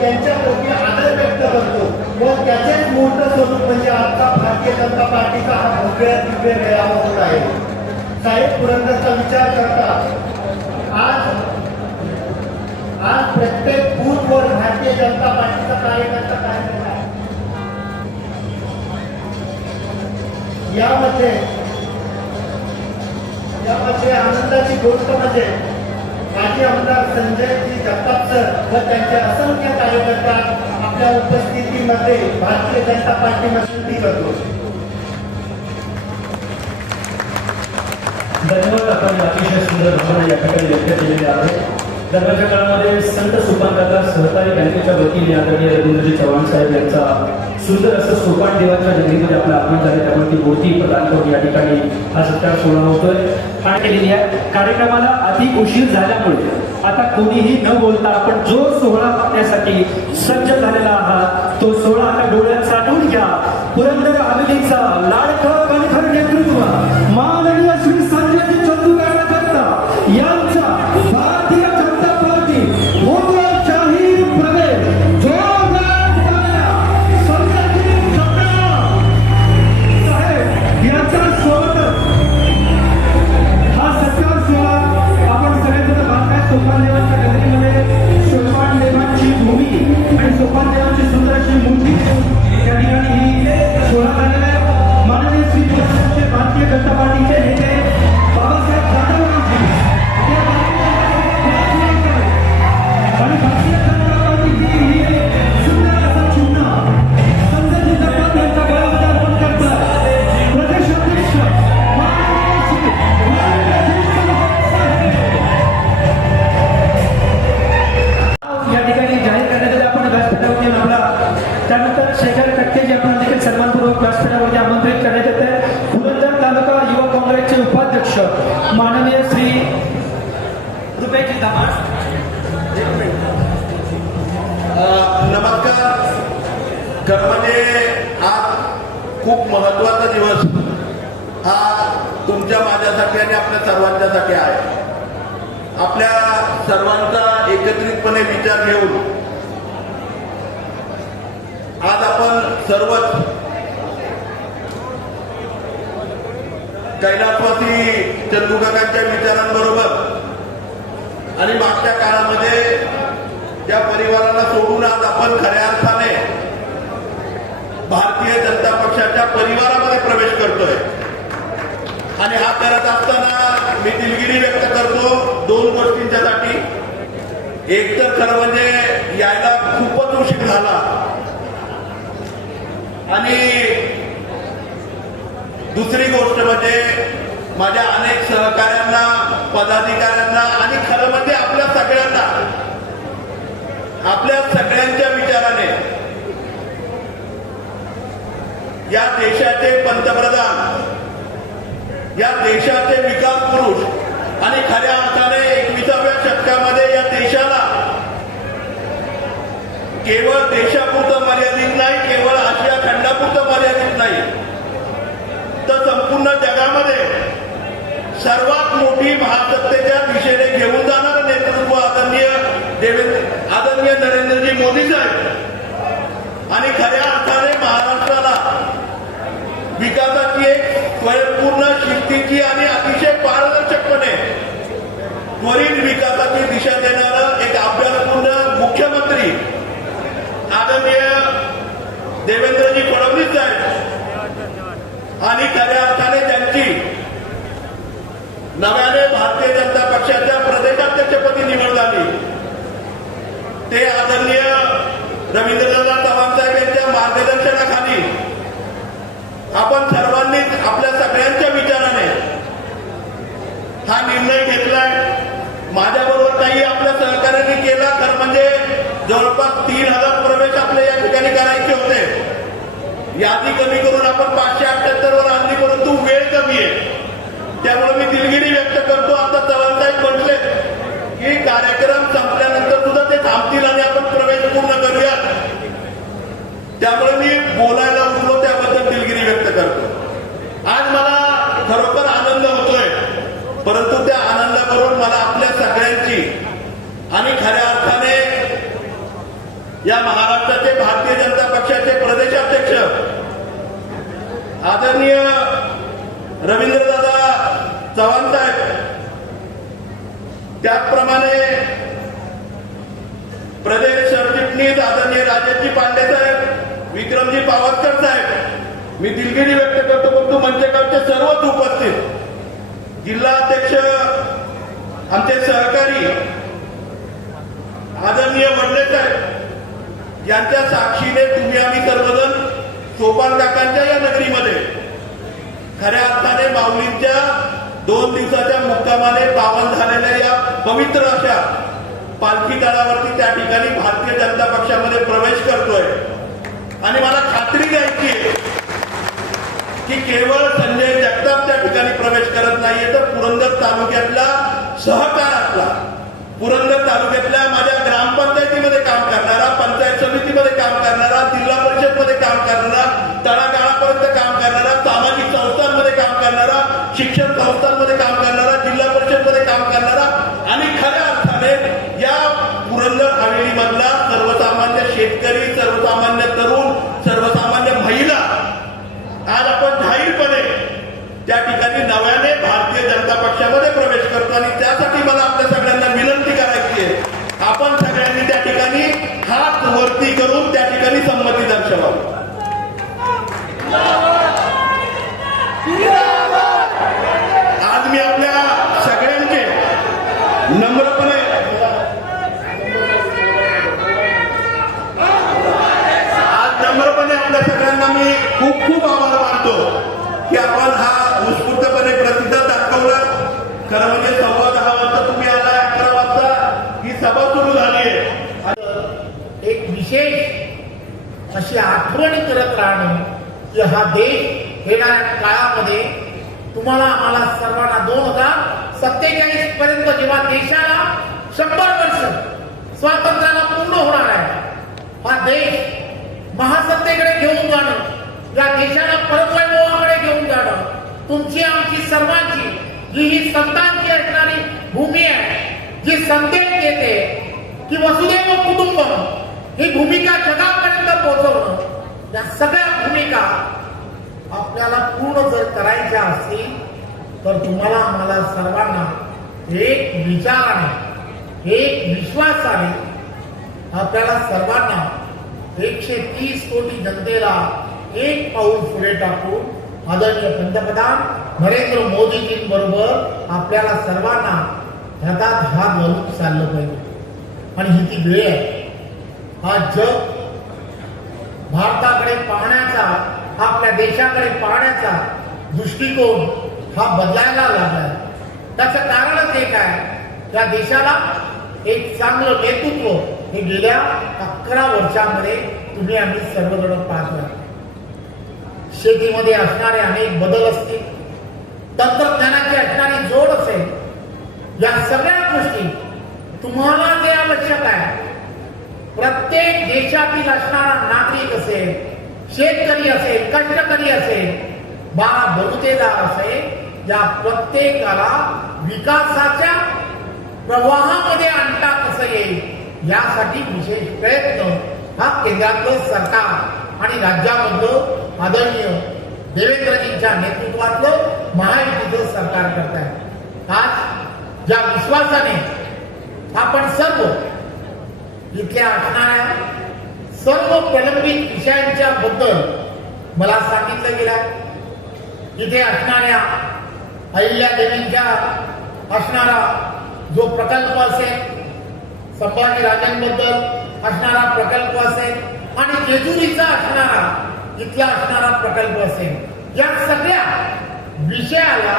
त्यांच्याप्रती आदर व्यक्त करतो. व त्याचेच मूर्त स्वरूप म्हणजे आजचा भारतीय जनता पार्टीचा हा भव्य दिव्य मेळावा होत आहे. साहेब पुरंदरचा विचार करता. आज आज प्रत्येक बूथवर भारतीय जनता पार्टीचा कार्यकर्ता कार्यकर्ता आहे. यामध्ये यामध्ये आनंदाची गोष्ट म्हणजे माजी आमदार संजयजी जगताप सर व त्यांचे असंख्य कार्यकर्ता आपल्या उपस्थितीमध्ये भारतीय जनता पार्टीमध्ये विनंती करतो धन्यवाद. आपण अतिशय सुंदर भावना या ठिकाणी व्यक्त केलेल्या आहेत दरम्यानच्या काळामध्ये संत सोपानदादा सहकारी बँकेच्या वतीने आदरणीय रवींद्रजी चव्हाण साहेब यांचा सुंदर असं सोपान देवाच्या जमिनीमध्ये आपलं आगमन झाले. त्यामुळे ती मूर्ती प्रदान करून या ठिकाणी हा सत्कार सोहळा होतोय. आणि केलेली आहे. कार्यक्रमाला अधिक उशीर झाल्यामुळे आता कोणीही न बोलता आपण जो सोहळा पाहण्यासाठी सज्ज झालेला आहात. तो सोहळा आता डोळ्यात साठवून घ्या. पुरंदर हवेलीचा लाडकं कणखर नेतृत्व मा नमस्कार. खरं म्हणजे आज खूप महत्त्वाचा दिवस हा तुमच्या माझ्यासाठी आणि आपल्या सर्वांच्यासाठी आहे. आपल्या सर्वांचा एकत्रितपणे विचार घेऊन आज आपण सर्वच कैलासवासी चंदुकाकांच्या विचारांबरोबर आणि मागच्या काळामध्ये त्या परिवाराला सोडून आज आपण खऱ्या अर्थाने भारतीय जनता पक्षाच्या परिवारामध्ये प्रवेश करतोय. आणि हा करत असताना मी दिलगिरी व्यक्त करतो दोन गोष्टींच्यासाठी एक तर खरं म्हणजे यायला खूपच उशीर झाला. आणि दुसरी गोष्ट म्हणजे माझ्या अनेक सहकाऱ्यांना पदाधिकाऱ्यांना आणि खरं म्हणजे म्हणजे आपल्या आपल्या सगळ्यांच्या विचाराने या देशाचे पंतप्रधान या देशाचे विकास पुरुष आणि खऱ्या अर्थाने एकविसाव्या शतकामध्ये या देशाला केवळ देशापुरतं मर्यादित नाही केवळ आशिया खंडापुरतं मर्यादित नाही तर संपूर्ण जगामध्ये सर्वात मोठी महासत्तेच्या दिशेने घेऊन जाणारं नेतृत्व आदरणीय देवेंद्र आदरणीय नरेंद्रजी मोदी साहेब. आणि खऱ्या अर्थाने महाराष्ट्राला विकासाची एक स्वयंपूर्ण शिस्तीची आणि अतिशय पारदर्शकपणे त्वरित विकासाची दिशा देणारं एक अभ्यासपूर्ण मुख्यमंत्री आदरणीय देवेंद्रजी फडणवीस साहेब. आणि खऱ्या अर्थाने त्यांची नव्याने भारतीय जनता पक्षाच्या प्रदेशाध्यक्षपदी निवड झाली. ते आदरणीय रवींद्रनाथ चव्हाण साहेब यांच्या मार्गदर्शनाखाली आपण सर्वांनीच आपल्या सगळ्यांच्या विचाराने हा निर्णय घेतलाय. माझ्याबरोबर काही आपल्या सहकार्याने केला तर म्हणजे जवळपास तीन हजार प्रवेश आपले या ठिकाणी करायचे होते. यादी कमी करून आपण पाचशे अठ्याहत्तर वर आणली परंतु वेळ कमी आहे. त्यामुळे मी दिलगिरी व्यक्त करतो. आता चव्हाणसाहेब म्हटले की कार्यक्रम संपल्यानंतर सुद्धा ते थांबतील आणि आपण प्रवेश पूर्ण करूया त्यामुळे मी बोलायला उठलो त्याबद्दल दिलगिरी व्यक्त करतो. आज मला खरोखर आनंद होतोय परंतु त्या आनंदावरून मला आपल्या सगळ्यांची आणि खऱ्या अर्थाने या महाराष्ट्राचे भारतीय जनता पक्षाचे प्रदेशाध्यक्ष आदरणीय रवींद्रदादा चव्हाण साहेब त्याचप्रमाणे प्रदेश सरचिटणीस आदरणीय राजेशजी पांडे साहेब विक्रमजी पावसकर साहेब मी दिलगिरी व्यक्त करतो परंतु मंचगावचे सर्वच उपस्थित जिल्हा अध्यक्ष आमचे सहकारी आदरणीय वडले साहेब यांच्या साक्षीने तुम्ही आम्ही सर्वजण सोपान काकांच्या या नगरीमध्ये खऱ्या अर्थाने माऊलींच्या दोन दिवसाच्या मुक्कामाने पावन झालेल्या या पवित्र अशा पालखी तळावरती त्या ठिकाणी भारतीय जनता पक्षामध्ये प्रवेश करतोय. आणि मला खात्री द्यायची आहे की केवळ संजय जगताप त्या ठिकाणी प्रवेश करत नाहीये तर पुरंदर तालुक्यातला सहकारातला पुरंदर तालुक्यातल्या माझ्या ग्रामपंचायतीमध्ये काम करणारा पंचायत समितीमध्ये काम करणारा जिल्हा परिषदमध्ये काम करणारा हवेलीमधला सर्वसामान्य शेतकरी सर्वसामान्य तरुण सर्वसामान्य महिला आज आपण जाहीरपणे त्या ठिकाणी नव्याने भारतीय जनता पक्षामध्ये प्रवेश करतो आणि त्यासाठी मला आपल्या सगळ्यांना विनंती करायची आहे. आपण सगळ्यांनी त्या ठिकाणी हात वरती करून त्या ठिकाणी संमती दर्शवावी आज मी आपल्या सगळ्यांचे नम्रपणे आज नम्रपणे आपल्या मी खूप खूप आभार मानतो की आपण हा उत्स्फूर्तपणे प्रतिसाद दाखवला खरं म्हणजे सव्वा दहा वाजता तुम्ही आला अकरा वाजता. ही सभा सुरू झाली आहे. एक विशेष अशी आठवण करत राहणं की हा देश येणाऱ्या काळामध्ये तुम्हाला आम्हाला सर्वांना दोन हजार सत्तेचाळीस पर्यंत जेव्हा देशाला शंभर वर्ष स्वातंत्र्याला पूर्ण होणार आहे हा देश महासत्तेकडे घेऊन जाणं या देशाला परमवैभवाकडे घेऊन जाणं तुमची आमची सर्वांची जी ही संतांची असणारी भूमी आहे जी संदेश देते की वसुदैव कुटुंब ही भूमिका जगापर्यंत पोहोचवणं या सगळ्या भूमिका आपल्याला पूर्ण जर करायच्या असतील तर तुम्हाला आम्हाला सर्वांना एक विचाराने एक विश्वासाने आपल्याला सर्वांना एकशे तीस कोटी जनतेला एक पाऊल पुढे टाकून आदरणीय पंतप्रधान नरेंद्र मोदीजींबरोबर आपल्याला सर्वांना हातात हात घालून चाललं पाहिजे. आणि ही ती वेळ आहे. हा जग भारताकडे पाहण्याचा आपल्या देशाकडे पाहण्याचा दृष्टिकोन हा बदलायला लागलाय. त्याचं कारणच एक आहे. त्या देशाला एक चांगलं नेतृत्व हे गेल्या अकरा वर्षामध्ये तुम्ही आम्ही सर्वजण पाहतोय शेतीमध्ये असणारे अनेक बदल असतील तंत्रज्ञानाची असणारी जोड असेल या सगळ्या गोष्टी तुम्हाला जे आवश्यक आहे. प्रत्येक देशातील असणारा नागरिक असेल शेतकरी असेल कष्टकरी असेल बा बहुतेदार असेल या प्रत्येकाला विकासाच्या प्रवाहामध्ये आणता कसं येईल? यासाठी विशेष प्रयत्न हा केंद्रातलं सरकार आणि राज्यामधलं आदरणीय देवेंद्रजींच्या नेतृत्वातलं महायुतीचं सरकार करत आहे आज ज्या विश्वासाने आपण सर्व इथल्या असणाऱ्या सर्व प्रलंबित विषयांच्या बद्दल मला सांगितलं गेलं इथे असणाऱ्या अहिल्या देवींच्या असणारा जो प्रकल्प असेल संभाजी राजांबद्दल असणारा प्रकल्प असेल आणि जेजुरीचा असणारा इथला असणारा प्रकल्प असेल. या सगळ्या विषयाला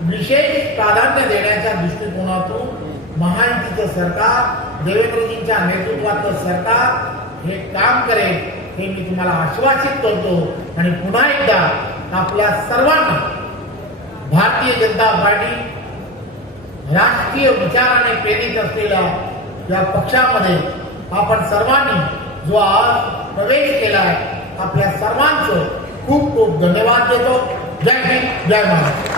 विशेष प्राधान्य देण्याच्या दृष्टिकोनातून महायुतीचं सरकार देवेंद्रजींच्या नेतृत्वातलं सरकार हे काम करेल हे मी तुम्हाला आश्वासित करतो. आणि पुन्हा एकदा आपल्या सर्वांना भारतीय जनता पार्टी राजकीय विचाराने प्रेरित असलेलं या पक्षामध्ये आपण सर्वांनी जो आज प्रवेश केलाय आपल्या सर्वांचं खूप खूप धन्यवाद देतो. जय हिंद जय महाराष्ट्र.